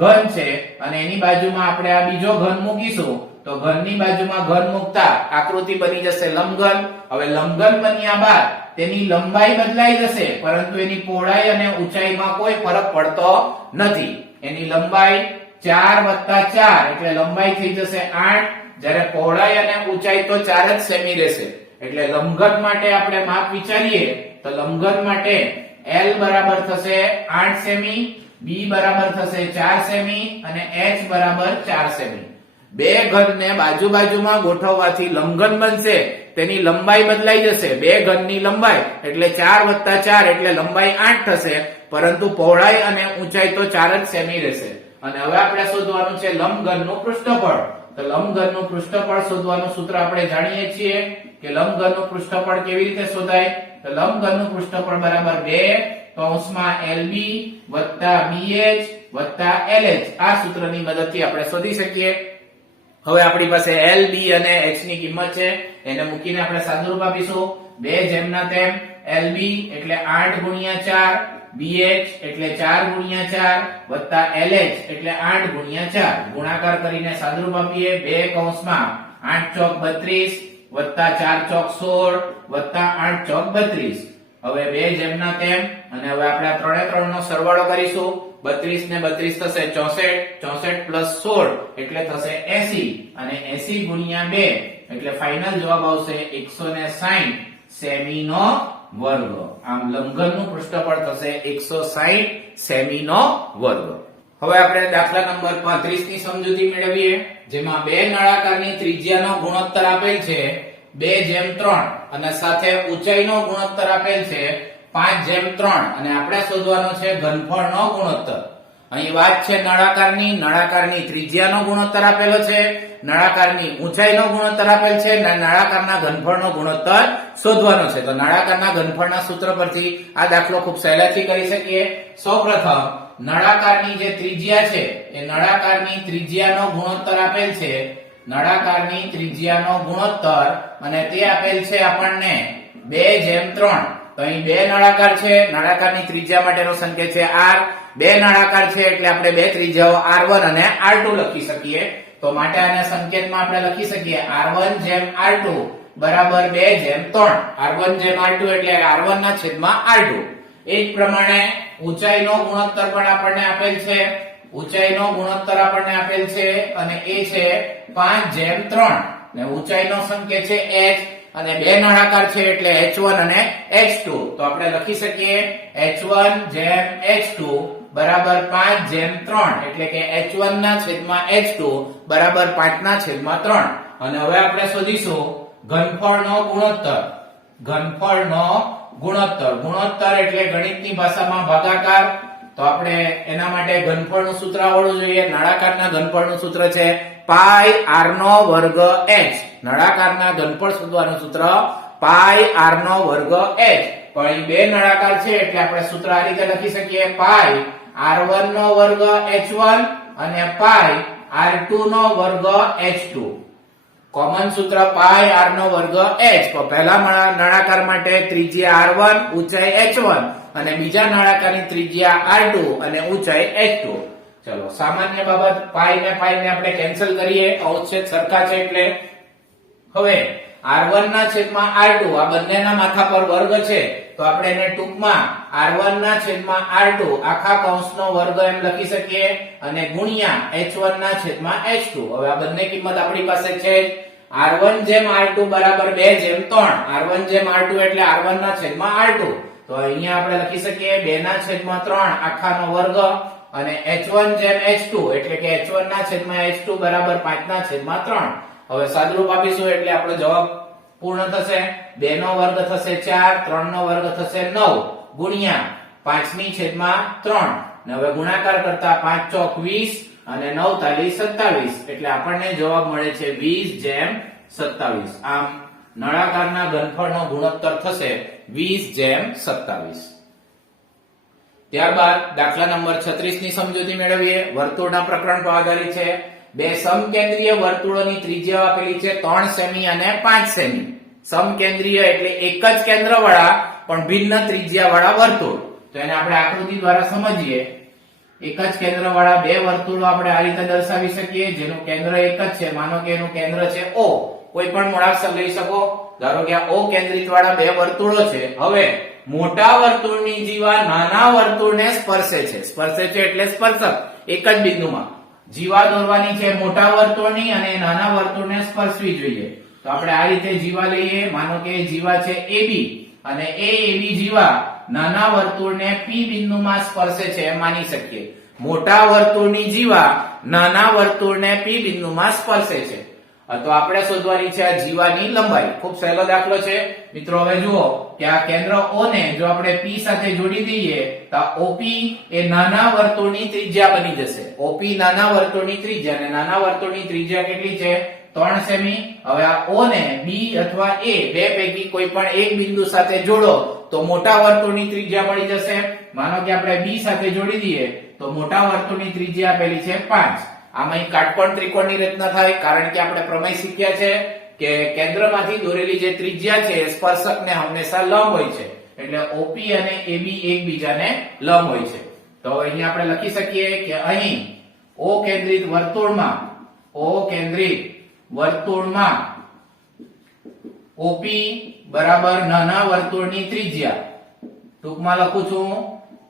ઘન છે અને એની બાજુમાં આપણે આ બીજો ઘન મૂકીશું તો ઘનની બાજુમાં ઘન મૂકતા આકૃતિ બની જશે લંબઘન. હવે લંબઘન બન્યા બાદ તેની લંબાઈ બદલાઈ જશે પરંતુ એની પહોળાઈ અને ઊંચાઈમાં કોઈ ફરક પડતો નથી. એની લંબાઈ 4 + 4 એટલે લંબાઈ થઈ જશે 8 જ્યારે પહોળાઈ અને ઊંચાઈ તો 4 જ સેમી રહેશે. એટલે લંબઘન માટે આપણે માપ વિચારીએ તો લંબઘન માટે L બરાબર થશે 8 સેમી, B બરાબર થશે 4 સેમી અને H બરાબર 4 સેમી. બે ઘનને બાજુમાં ગોઠવવાથી લંબઘન બનશે. તેની લંબાઈ બદલાઈ જશે. બે ઘનની લંબાઈ એટલે 4 + 4 એટલે લંબાઈ 8 થશે પરંતુ પહોળાઈ અને ઊંચાઈ તો 4 જ સેમી રહેશે. અને હવે આપણે શોધવાનું છે લંબઘનનું પૃષ્ઠફળ. તો લંબઘનનું પૃષ્ઠફળ શોધવાનું સૂત્ર આપણે જાણીએ છીએ કે લંબઘનનું પૃષ્ઠફળ કેવી રીતે શોધાય. તો લંબઘનનું પૃષ્ઠફળ બરાબર 2 LB + BH + LH આ સૂત્રની મદદથી આપણે શોધી શકીએ. હવે આપણી પાસે L, B અને H ની કિંમત છે એને મૂકીને આપણે સાદુરૂપ આપીશું. 2 જેમના તેમ LB એટલે 8 × 4, BH એટલે 4 × 4 LH એટલે 8 × 4 ગુણાકાર કરીને સાદુરૂપ આપીએ. 2 કૌંસમાં 8 ચોક 32 + 4 ચોક 16 + 8 ચોક 32. હવે 2 જેમના તેમ અને હવે આપણે આ 3 3 નો સરવાળો કરીશું. 32 ને 32 થશે 64, 64 + 16 એટલે થશે 80 અને 80 × 2 એટલે ફાઇનલ જવાબ આવશે 160 સેમીનો વર્ગ. આમ લંબઘનનું પૃષ્ઠફળ થશે 160 સેમીનો વર્ગ. હવે આપણે દાખલા નંબર 35 ની સમજૂતી મેળવીએ જેમાં બે નળાકારની ત્રિજ્યાનો ગુણોત્તર આપેલ છે 2:3 અને સાથે ઊંચાઈનો ગુણોત્તર આપેલ છે 5:3 અને આપણે શોધવાનો છે ઘનફળનો ગુણોત્તર. અહીં વાત છે નળાકારની ત્રિજ્યાનો ગુણોત્તર આપેલો છે, નળાકારની ઊંચાઈનો ગુણોત્તર આપેલ છે અને નળાકારના ઘનફળનો ગુણોત્તર શોધવાનો છે. તો નળાકારના ઘનફળના સૂત્ર પરથી આ દાખલો ખૂબ સહેલાઈથી કરી શકીએ. સૌપ્રથમ નળાકારની જે ત્રિજ્યા છે એ નળાકારની ત્રિજ્યાનો ગુણોત્તર આપેલ છે. નળાકારની ત્રિજ્યાનો ગુણોત્તર અને તે આપેલ છે આપણને 2:3. તો અહીં બે નળાકાર છે, નળાકારની ત્રિજ્યા માટેનો સંકેત છે r. બે નળાકાર છે એટલે આપણે બે ત્રિજ્યાઓ r1 અને r2 લખી શકીએ. તો માટે આને સંકેતમાં આપણે લખી શકીએ r1/r2 બરાબર 2:3. r1/r2 એટલે r1 ના છેદમાં r2. એ જ પ્રમાણે ઊંચાઈનો ગુણોત્તર પણ આપણને આપેલ છે. ઊંચાઈનો ગુણોત્તર આપણને આપેલ છે અને એ છે 5:3. અને ઊંચાઈનો સંકેત છે h અને બે નળાકાર છે એટલે h1 અને h2. તો આપણે લખી શકીએ h1 જેમ h2 બરાબર 5:3 એટલે કે h1 ના છેદમાં h2 બરાબર 5 ના છેદમાં 3. અને હવે આપણે શોધીશું ઘનફળનો ગુણોત્તર. ઘનફળનો ગુણોત્તર એટલે ગણિતની ભાષામાં ભાગાકાર. તો આપણે એના માટે ઘનફળનું સૂત્ર આવડવું જોઈએ. નળાકારના ઘનફળનું સૂત્ર છે પાઈ r નો વર્ગ h. નળાકારના ઘનફળ શોધવાનું સૂત્ર પાઈ r નો વર્ગ h. પણ અહીં બે નળાકાર છે એટલે આપણે સૂત્ર આ રીતે લખી શકીએ પાઈ r1 નો વર્ગ h1 અને પાઈ r2 નો વર્ગ h2. કોમન સૂત્ર પાઈ r નો વર્ગ h. તો પહેલા નળાકાર માટે ત્રિજ્યા r1 ઊંચાઈ h1 અને બીજા નળાકારની ત્રિજ્યા r2 અને ઊંચાઈ h2. ચલો સામાન્ય બાબત પાઈ ને આપણે કેન્સલ કરીએ. અવચ્છેદ સરખા છે એટલે હવે r1 ના છેદમાં r2 આ બંનેના માથા પર વર્ગ છે તો આપણે એને ટૂંકમાં r1 ના છેદમાં r2 આખા કૌંસનો વર્ગ એમ લખી શકીએ અને ગુણ્યા h1 ના છેદમાં h2. હવે આ બંને કિંમત આપણી પાસે છે r1 જેમ r2 બરાબર 2:3. r1 જેમ r2 એટલે r1 ના છેદમાં r2. તો અહીંયા આપણે લખી શકીએ 2 ના છેદમાં 3 આખાનો વર્ગ અને h1 જેમ h2 એટલે કે h1 ના છેદમાં h2 બરાબર 5 ના છેદમાં 3. હવે સાદુરૂપ આપીશું એટલે આપણો જવાબ પૂર્ણ થશે. 2 નો વર્ગ થશે 4, 3 નો વર્ગ થશે 9 ગુણ્યા 5 ની છેદમાં 3. ને હવે ગુણાકાર કરતા 5 ચોક 20 અને 9 તાલી 27 એટલે આપણને જવાબ મળે છે 20:27. આમ નળાકારના ઘનફળનો ગુણોત્તર થશે 20:27. ત્યારબાદ દાખલા નંબર 36 ની સમજૂતી મેળવીએ. વર્તુળના પ્રકરણ પર આધારિત છે. બે સમકેન્દ્રીય વર્તુળોની ત્રિજ્યા આપેલી છે 3 સેમી અને 5 સેમી. સમકેન્દ્રીય એટલે એક જ કેન્દ્રવાળા પણ ભિન્ન ત્રિજ્યાવાળા વર્તુળ. તો એને આપણે આકૃતિ દ્વારા સમજીએ. એક જ કેન્દ્રવાળા બે વર્તુળો આપણે આ રીતે દર્શાવી શકીએ જેનું કેન્દ્ર એક જ છે. માનો કે એનું કેન્દ્ર છે O. કોઈ પણ મૂળાક્ષર લઈ શકો. ધારો કે આ O કેન્દ્રિત વાળા બે વર્તુળો છે. હવે મોટા વર્તુળની જીવા નાના વર્તુળને સ્પર્શે છે. સ્પર્શે છે એટલે સ્પર્શક એક જ બિંદુમાં. જીવા દોરવાની છે મોટા વર્તુળની અને નાના વર્તુળને સ્પર્શવી જોઈએ. તો આપણે આ રીતે જીવા લઈએ. માનો કે જીવા છે AB અને AB જીવા નાના વર્તુળને P બિંદુમાં સ્પર્શે છે એમ માની શકીએ. મોટા વર્તુળની જીવા નાના વર્તુળને P બિંદુમાં સ્પર્શે છે. તો આપણે શોધવાની છે આ જીવાની લંબાઈ. ખૂબ સહેલો દાખલો છે મિત્રો. હવે જુઓ કે આ કેન્દ્ર O ને જો આપણે P સાથે જોડી દઈએ તો OP એ નાના વર્તુળની ત્રિજ્યા બની જશે. OP નાના વર્તુળની ત્રિજ્યા અને નાના વર્તુળની ત્રિજ્યા કેટલી છે 3 સેમી. હવે આ O ને B અથવા A બે પૈકી કોઈ પણ એક બિંદુ સાથે જોડો તો મોટા વર્તુળની ત્રિજ્યા મળી જશે. માનો કે આપણે B સાથે જોડી દઈએ તો મોટા વર્તુળની ત્રિજ્યા આપેલી છે 5. આમાં કાટકોણ ત્રિકોણની રચના થાય કારણ કે આપણે પ્રમેય શીખ્યા છે કે કેન્દ્રમાંથી દોરેલી જે ત્રિજ્યા છે સ્પર્શકને હંમેશા લંબ હોય છે. એટલે OP અને AB એકબીજાને લંબ હોય છે. તો અહીંયા આપણે લખી શકીએ કે અહીં O કેન્દ્રિત વર્તુળમાં OP બરાબર નાના વર્તુળની ત્રિજ્યા. ટૂંકમાં લખું છું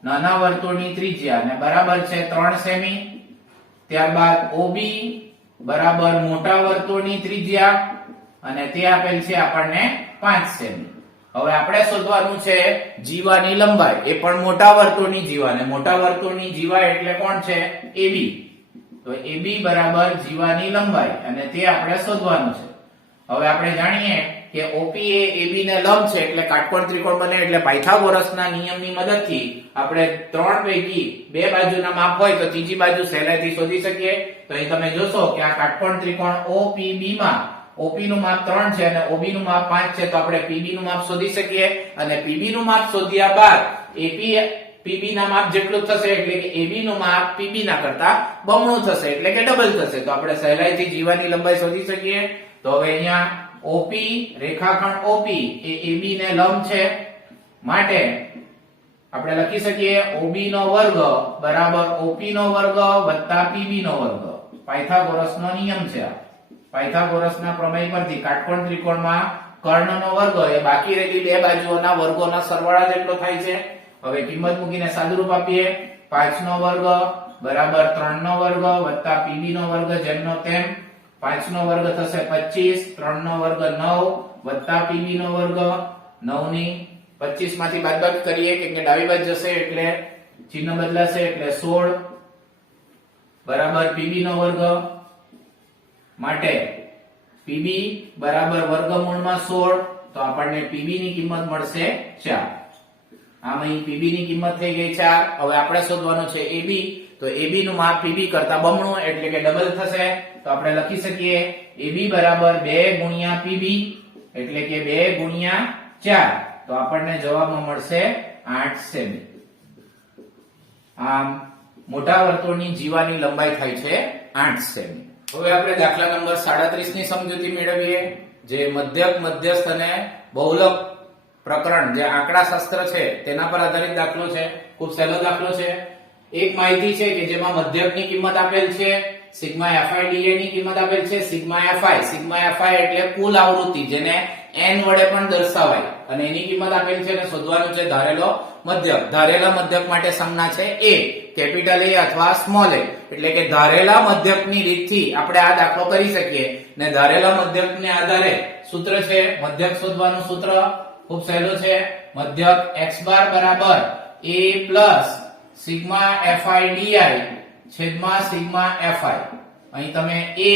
નાના વર્તુળની ત્રિજ્યા અને બરાબર છે 3 સેમી. ત્યારબાદ OB બરાબર મોટા વર્તુળની ત્રિજ્યા અને તે આપેલ છે આપણને 5 સેમી. હવે આપણે શોધવાનું છે જીવાની લંબાઈ. એ પણ મોટા વર્તુળની જીવા અને મોટા વર્તુળની જીવા એટલે કોણ છે AB. તો AB બરાબર જીવાની લંબાઈ અને તે આપણે શોધવાનું છે. હવે આપણે જાણીએ કે OP એ AB ને લંબ છે એટલે કાટકોણ ત્રિકોણ બને. એટલે પાયથાગોરસના નિયમની મદદથી આપણે 3 પૈકી 2 બાજુના માપ હોય તો ત્રીજી બાજુ સહેલાઈથી શોધી શકીએ. તો અહીં તમે જોશો કે આ કાટકોણ ત્રિકોણ OPB માં OP નું માપ 3 છે અને OB નું માપ 5 છે. તો આપણે PB નું માપ શોધી શકીએ અને PB નું માપ શોધ્યા બાદ AP PB ના માપ જેટલું થશે એટલે કે AB નું માપ PB ના કરતા બમણું થશે એટલે કે ડબલ થશે. તો આપણે સહેલાઈથી જીવાની લંબાઈ શોધી શકીએ. તો હવે અહીંયા OP રેખાખંડ OP એ AB ને લંબ છે માટે આપણે લખી શકીએ OB નો વર્ગ બરાબર OP નો વર્ગ વત્તા PB નો વર્ગ. પાયથાગોરસનો નિયમ છે આ. પાયથાગોરસના પ્રમેય પરથી કાટકોણ ત્રિકોણમાં કર્ણનો વર્ગ એ બાકી રહેલી બે બાજુઓના વર્ગોના સરવાળા જેટલો થાય છે. હવે કિંમત મૂકીને સાદુરૂપ આપીએ. 5 નો વર્ગ બરાબર 3 નો વર્ગ વત્તા PB નો વર્ગ જેમનો તેમ. 5 નો વર્ગ થશે 25, 3 નો વર્ગ 9 વત્તા પીબી નો વર્ગ 9 ની 25 માંથી બાદબાકી કરીએ કે ડાબી બાજુ જશે એટલે ચિહ્ન બદલાશે એટલે 16 બરાબર પીબી નો વર્ગ માટે પીબી બરાબર વર્ગમૂળમાં 16 તો આપણને પીબી ની કિંમત મળશે 4. આમ અહીં પીબી ની કિંમત થઈ ગઈ 4. હવે આપણે શોધવાનું છે એબી, તો એબી નું માપ પીબી કરતા બમણું એટલે કે ડબલ થશે. તો આપણે લખી શકીએ એબી બરાબર 2 ગુણ્યા પીબી એટલે કે 2 ગુણ્યા 4, તો આપણને જવાબમાં મળશે 8 સેમી. આમ મોટા વર્તુળની જીવાની લંબાઈ થાય છે 8 સેમી. હવે આપણે દાખલા નંબર 37 ની સમજૂતી મેળવીએ, જે મધ્યક, મધ્યસ્થ અને બહુલક પ્રકરણ જે આંકડા શાસ્ત્ર છે તેના પર આધારિત દાખલો છે. ખૂબ સહેલો દાખલો છે. એક માહિતી છે કે જેમાં મધ્યકની કિંમત આપેલ છે, સિગ્મા fi dA ની કિંમત આપેલ છે. સિગ્મા fi એટલે કુલ આવૃત્તિ, જેને n વડે પણ દર્શાવાય, અને એની કિંમત આપેલ છે અને શોધવાનું છે ધારેલો મધ્યક. ધારેલા મધ્યક માટે સંજ્ઞા છે a, કેપિટલ A અથવા સ્મોલ a, એટલે કે ધારેલા મધ્યકની રીતથી આપણે આ દાખલો કરી શકીએ. ને ધારેલા મધ્યકને આધારે સૂત્ર છે, મધ્યક શોધવાનું સૂત્ર ખૂબ સહેલું છે. મધ્યક x બાર બરાબર a plus sigma fi di છેદમાં સિગ્મા fi. અહીં તમે a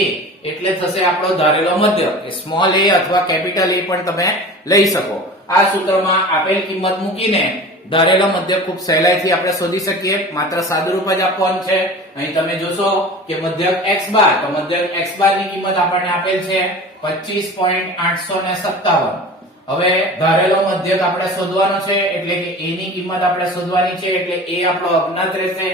એટલે થશે આપણો ધારેલો મધ્યક, કે સ્મોલ a અથવા કેપિટલ A પણ તમે લઈ શકો. આ સૂત્રમાં આપેલ કિંમત મૂકીને ધારેલા મધ્યક ખૂબ સહેલાઈથી આપણે શોધી શકીએ. માત્ર સાદુરૂપ જ આપવાનું છે. અહીં તમે જોશો કે મધ્યક x બાર, તો મધ્યક x બાર ની કિંમત આપણને આપેલ છે 25.857. હવે ધારેલો મધ્યક આપણે શોધવાનો છે એટલે કે a ની કિંમત આપણે શોધવાની છે, એટલે a આપણો અજ્ઞાત રહેશે.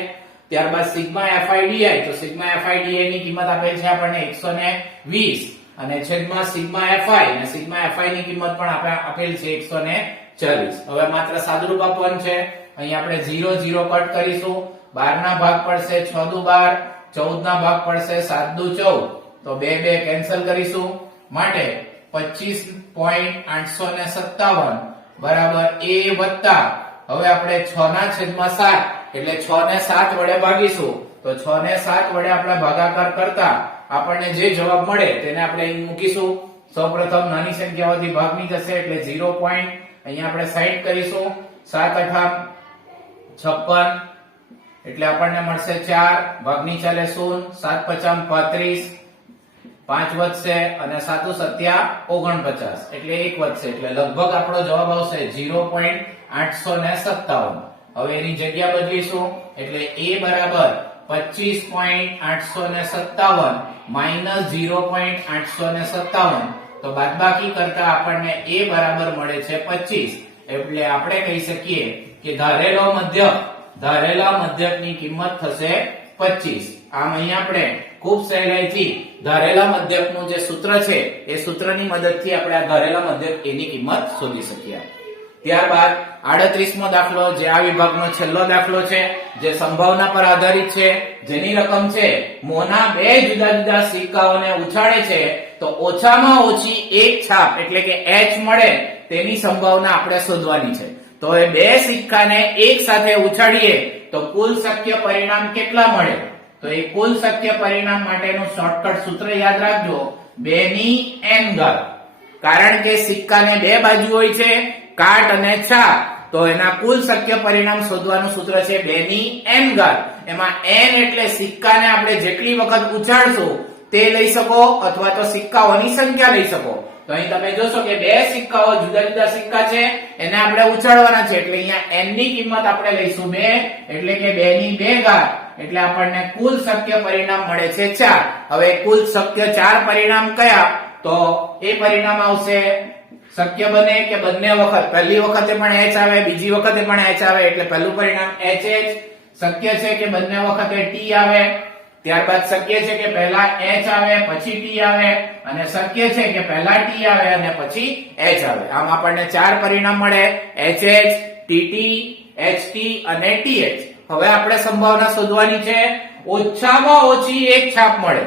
ત્યારબાદ સિગ્મા fi di, તો સિગ્મા fi di ની કિંમત આપેલ છે આપણને 120 અને છેદમાં સિગ્મા fi, અને સિગ્મા fi ની કિંમત પણ આપેલ છે 140. હવે માત્ર સાદુરૂપ આપવાનું છે. અહીં આપણે 0 0 કટ કરીશું. 12 ના ભાગ પડશે 6 દુ 12, 14 ના ભાગ પડશે 7 દુ 14, તો 2 2 કેન્સલ કરીશું. માટે 25.857 બરાબર a વત્તા, હવે આપણે 6 ના છેદમાં 7 એટલે 6 ને 7 વડે ભાગીશું. તો 6 ને 7 વડે આપણે ભાગાકાર કરતા આપણને જે જવાબ મળે તેને આપણે અહીં મૂકીશું. સૌપ્રથમ નાની સંખ્યાઓથી ભાગની જશે એટલે 0. અહીંયા આપણે 60 કરીશું. 7 8 56 એટલે આપણને મળશે 4, ભાગની ચાલે 0, 7 5 35, 5 વધશે અને 7 7 49 એટલે 1 વધશે, એટલે લગભગ આપણો જવાબ આવશે 0.857. હવે એની જગ્યા બદલીશું એટલે a બરાબર 25.857 માઈનસ 0.857, તો બાદબાકી કરતા આપણને a બરાબર મળે છે 25. એટલે આપણે કહી શકીએ કે ધારેલા મધ્યકની કિંમત થશે 25. આમ અહીં આપણે ખૂબ સહેલાઈથી ધારેલા મધ્યકનું જે સૂત્ર છે એ સૂત્રની મદદથી આપણે આ ધારેલા મધ્યક a ની કિંમત શોધી શકીએ. ત્યારબાદ 38મો દાખલો, જે આ વિભાગનો છેલ્લો દાખલો છે, જે સંભાવના પર આધારિત છે, જેની રકમ છે મોના 2 જુદા જુદા સિક્કાઓને ઉછાળે છે તો ઓછામાં ઓછી એક છાપ એટલે કે h મળે તેની સંભાવના આપણે શોધવાની છે. તો એ 2 સિક્કાને એક સાથે ઉછાળીએ તો કુલ શક્ય પરિણામ કેટલા મળે? તો એ કુલ શક્ય પરિણામ માટેનું શોર્ટકટ સૂત્ર યાદ રાખજો, 2 ની n ઘાત. કારણ કે સિક્કાને 2 બાજુ હોય છે, કાટ અને છાપ, તો એના કુલ શક્ય પરિણામ શોધવાનું સૂત્ર છે 2 ની n ઘાત. એમાં n એટલે સિક્કાને આપણે જેટલી વખત ઉછાળશું તે લઈ શકો અથવા તો સિક્કાઓની સંખ્યા લઈ શકો. તો અહીં તમે જોશો કે 2 સિક્કાઓ જુદા જુદા સિક્કા છે, એને આપણે ઉછાળવાના છે, એટલે અહીંયા n ની કિંમત આપણે લઈશું 2, એટલે કે 2 ની 2 ઘાત, એટલે આપણને કુલ શક્ય પરિણામ મળે છે 4. હવે કુલ શક્ય 4 પરિણામ કયા? તો એ પરિણામ આવશે, શક્ય બને કે બંને વખત, પહેલી વખતે પણ h આવે, બીજી વખતે પણ h આવે, એટલે પહેલું પરિણામ h. શક્ય છે કે બંને વખતે t આવે, ત્યારબાદ શક્ય છે કે પહેલા h આવે પછી t આવે, અને શક્ય છે કે પહેલા t આવે અને પછી h આવે. આમ આપણને 4 પરિણામ મળે, hh, tt, ht અને th. હવે આપણે સંભાવના શોધવાની છે ઓછામાં ઓછી એક છાપ મળે,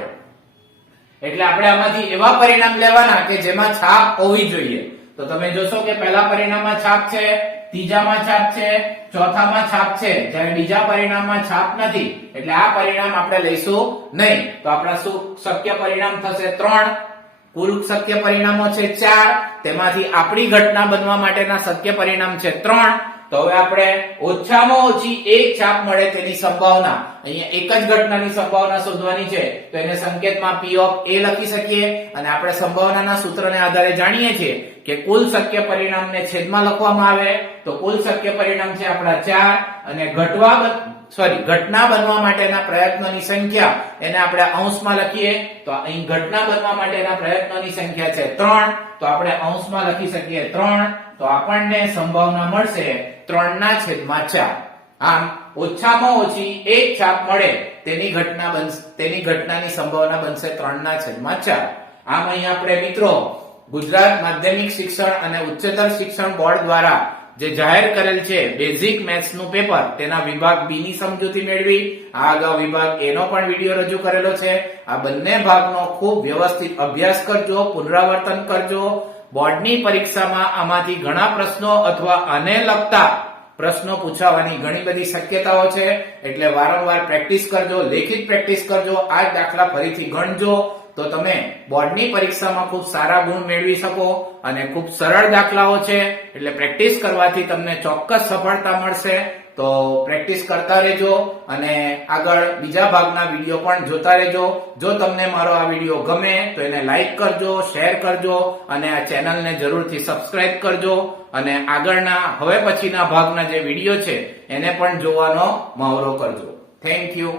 એટલે આપણે આમાંથી એવા પરિણામ લેવાના કે જેમાં છાપ હોવી જોઈએ. તો તમે જોશો કે પહેલા પરિણામમાં છાપ છે, ત્રીજામાં છાપ છે, ચોથામાં છાપ છે, જ્યારે બીજા પરિણામમાં છાપ નથી એટલે આ પરિણામ આપણે લઈશું નહીં. તો આપણા શું શક્ય પરિણામ થશે? 3. કુલ શક્ય પરિણામો છે 4, તેમાંથી આપણી ઘટના બનવા માટેના શક્ય પરિણામ છે 3. તો હવે આપણે ઓછામાં ઓછી એક છાપ મળે તેની સંભાવના, અહીંયા એક જ ઘટનાની સંભાવના શોધવાની છે તો એને સંકેતમાં P of A લખી શકીએ અને આપણે સંભાવનાના સૂત્રને આધારે જાણીએ છીએ કે કુલ શક્ય પરિણામને છેદમાં લખવામાં આવે તો કુલ શક્ય પરિણામ છે આપણા 4 અને ઘટના બનવા માટેના પ્રયત્નોની સંખ્યા એને આપણે અંશમાં લખીએ તો અહીં ઘટના બનવા માટેના પ્રયત્નોની સંખ્યા છે 3 તો આપણે અંશમાં લખી શકીએ 3 તો આપણને સંભાવના મળશે 3/4. આમ ઓછામાં ઓછી એક છાપ મળે તેની ઘટનાની સંભાવના બનશે 3/4. આમ અહીં આપણે મિત્રો ગુજરાત માધ્યમિક શિક્ષણ અને ઉચ્ચતર શિક્ષણ બોર્ડ દ્વારા જે જાહેર કરેલ છે બેઝિક મેથ્સ નું પેપર તેના વિભાગ બી ની સમજૂતી મેળવી. આ અગાઉ વિભાગ એ નો પણ વિડીયો રજૂ કરેલો છે. આ બંને ભાગનો ખૂબ વ્યવસ્થિત અભ્યાસ કરજો, પુનરાવર્તન કરજો. બોર્ડની પરીક્ષામાં આમાંથી ઘણા પ્રશ્નો અથવા આને લગતા પ્રશ્નો પૂછાવાની ઘણી બધી શક્યતાઓ છે એટલે વારંવાર પ્રેક્ટિસ કરજો, લેખિત પ્રેક્ટિસ કરજો. આ જ દાખલા ફરીથી ગણજો તો તમે બોર્ડની પરીક્ષામાં ખૂબ સારા ગુણ મેળવી શકો અને ખૂબ સરળ દાખલાઓ છે એટલે પ્રેક્ટિસ કરવાથી તમને ચોક્કસ સફળતા મળશે. તો પ્રેક્ટિસ કરતા રહેજો અને આગળ બીજા ભાગના વિડીયો પણ જોતા રહેજો. જો તમને મારો આ વિડીયો ગમે તો એને લાઈક કરજો, શેર કરજો અને આ ચેનલને જરૂરથી સબસ્ક્રાઇબ કરજો અને આગળના હવે પછીના ભાગના જે વિડીયો છે એને પણ જોવાનો મહાવરો કરજો. Thank you.